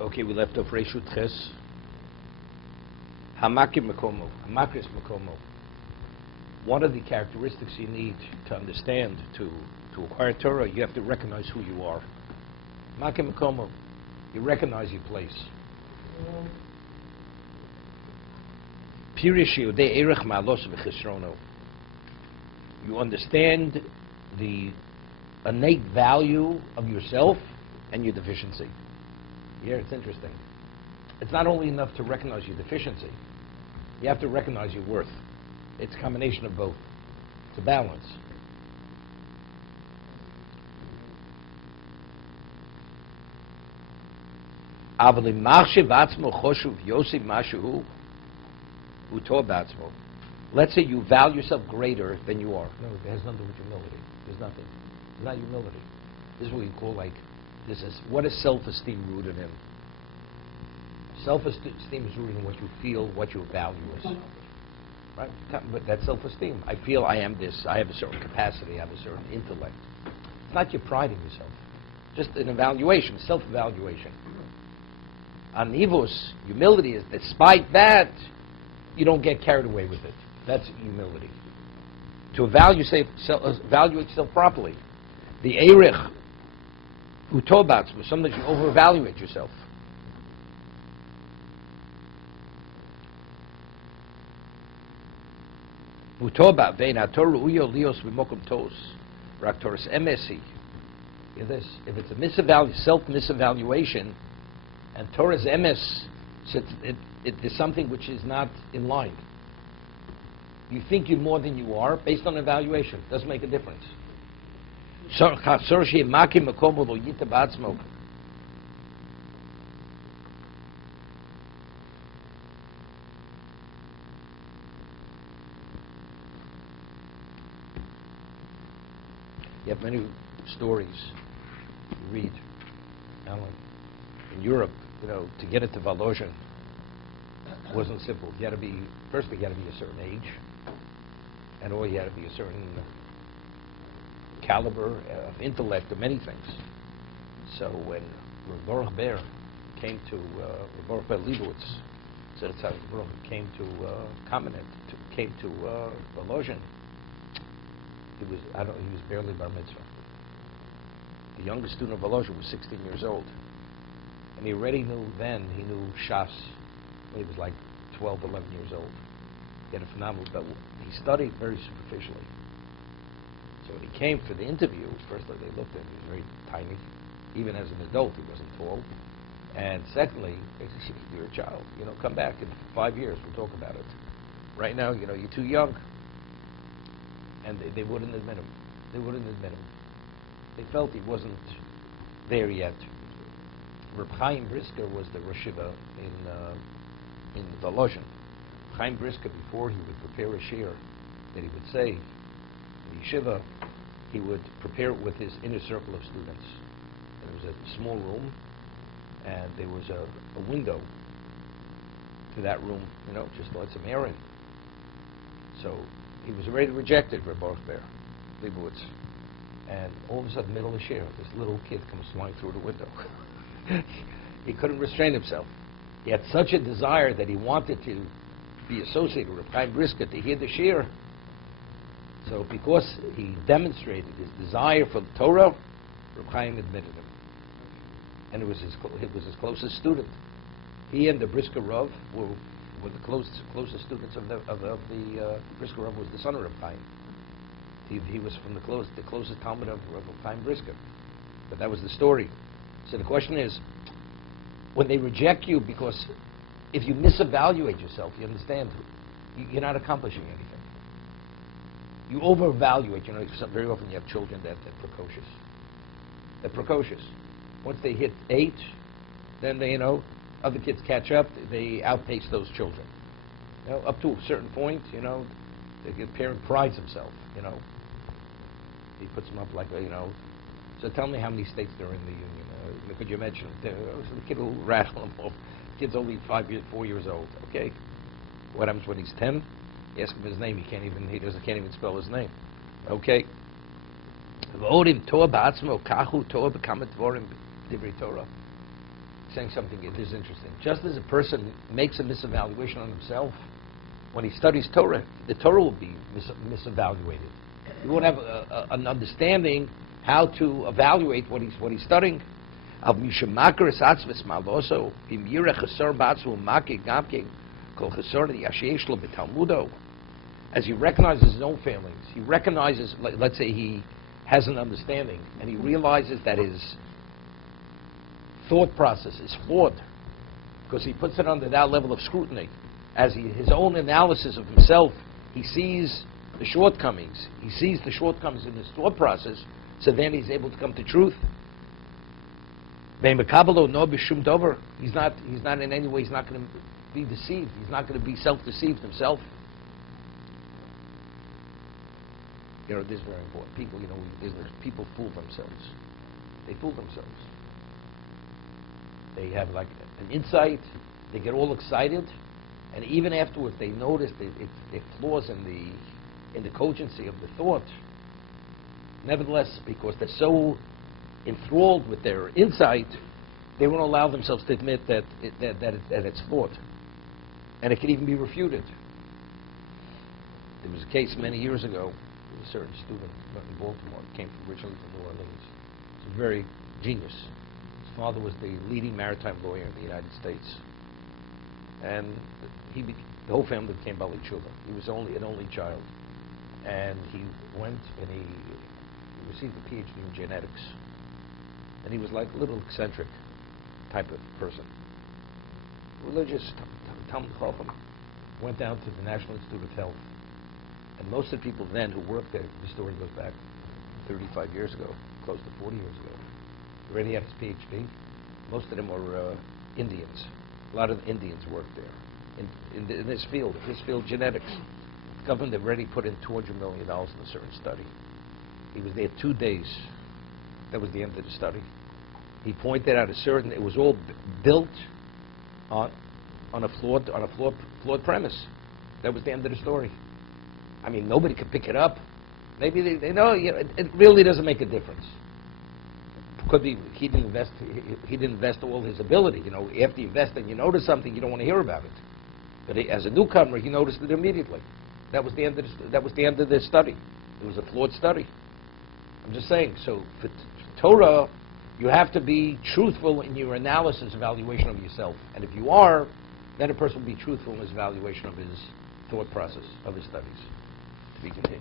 Okay, we left off Reshut Ches. Hamakir Makomo. Hamakris Makomo. One of the characteristics you need to understand to acquire Torah, you have to recognize who you are. Hamakir Makomo. You recognize your place. You understand the innate value of yourself and your deficiency. Yeah, it's interesting. It's not only enough to recognize your deficiency. You have to recognize your worth. It's a combination of both. It's a balance. Let's say you value yourself greater than you are. No, it has nothing to do with humility. There's nothing. It's not humility. This is what you call what is self-esteem rooted in? Self-esteem is rooted in what you feel, what your value is. Right? But that's self-esteem. I feel I am this. I have a certain capacity. I have a certain intellect. It's not your pride in yourself. Just an evaluation, self-evaluation. Anivos, humility is, despite that, you don't get carried away with it. That's humility. To evaluate yourself properly. The erich, utobats, sometimes you over-evaluate yourself. Utoba veina Torah uyo lios v'mokum tos raktoris emesi. This, if it's a self-misevaluation, and Torah's emes, it is something which is not in line. You think you're more than you are based on evaluation. Doesn't make a difference. You have many stories you read. In Europe, to get into Volozhin wasn't simple. You had to be a certain age, and you had to be a certain caliber of intellect, of many things. So when Baruch Ber came to Baruch Ber Leibowitz, so that's how Baruch came to Kamenet, came to Volozhin. He was barely bar mitzvah. The youngest student of Volozhin was 16 years old. And he already knew Shas when he was like 12, 11 years old. He had a phenomenal, but he studied very superficially. So when he came for the interview, firstly they looked at him, he was very tiny. Even as an adult, he wasn't tall. And secondly, they said, you're a child, come back in 5 years, we'll talk about it. Right now, you're too young. And they wouldn't admit him. They felt he wasn't there yet. Reb Chaim Brisker was the Rosh Yeshiva in Volozhin. Chaim Brisker, before he would prepare a shir that he would say in the yeshiva, he would prepare it with his inner circle of students. And it was a small room, and there was a window to that room, just let some air in. So he was already rejected for Baruch Ber Leibowitz. And all of a sudden, middle of the shir, this little kid comes flying through the window. He couldn't restrain himself. He had such a desire that he wanted to be associated with Chaim Brisker to hear the shir. So because he demonstrated his desire for the Torah, Reb Chaim admitted him. And it was his closest student. He and the Brisker Rav were the closest students of the Brisker Rav was the son of Reb Chaim. He was from the closest Talmud of Chaim Brisker. But that was the story. So the question is, when they reject you, because if you misevaluate yourself, you understand, you're not accomplishing anything. You over-evaluate. Very often you have children that are precocious. They're precocious. Once they hit 8, then they, other kids catch up. They outpace those children. Up to a certain point, the parent prides himself. He puts them up like, So tell me how many states there are in the union. Could you imagine? The kid will rattle them off. The kid's only 4 years old. Okay. What happens when he's 10? You ask him his name. He can't even spell his name. Okay. saying something that is interesting. Just as a person makes a misevaluation on himself, when he studies Torah, the Torah will be misevaluated. He won't have an understanding how to evaluate what he's studying. As he recognizes his own failings, he recognizes, let's say he has an understanding, and he realizes that his thought process is flawed, because he puts it under that level of scrutiny. As his own analysis of himself, he sees the shortcomings. He sees the shortcomings in his thought process, so then he's able to come to truth. He's not in any way, he's not going to be deceived. He's not going to be self-deceived himself. You know, this is very important. People, people fool themselves. They fool themselves. They have like an insight, they get all excited, and even afterwards they notice the flaws in the cogency of the thought. Nevertheless, because they're so enthralled with their insight, they won't allow themselves to admit that it's flawed. And it can even be refuted. There was a case many years ago, a certain student in Baltimore, came originally from New Orleans. He was a very genius. His father was the leading maritime lawyer in the United States. And the whole family became Bali Tshuva. He was an only child. And he went and he received a PhD in genetics. And he was like a little eccentric type of person. Religious, Talmud Chacham. Went down to the National Institute of Health. And most of the people then who worked there, the story goes back 35 years ago, close to 40 years ago, already had his PhD. Most of them were Indians. A lot of Indians worked there in this field, genetics. The government had already put in $200 million in a certain study. He was there 2 days. That was the end of the study. He pointed out it was all built on a flawed premise. That was the end of the story. I mean, nobody could pick it up. Maybe they know, it really doesn't make a difference. Could be he didn't invest all his ability. After you invest and you notice something, you don't want to hear about it. But as a newcomer, he noticed it immediately. That was the end of the study. It was a flawed study. I'm just saying. So for Torah, you have to be truthful in your analysis, evaluation of yourself. And if you are, then a person will be truthful in his evaluation of his thought process, of his studies. To be continued.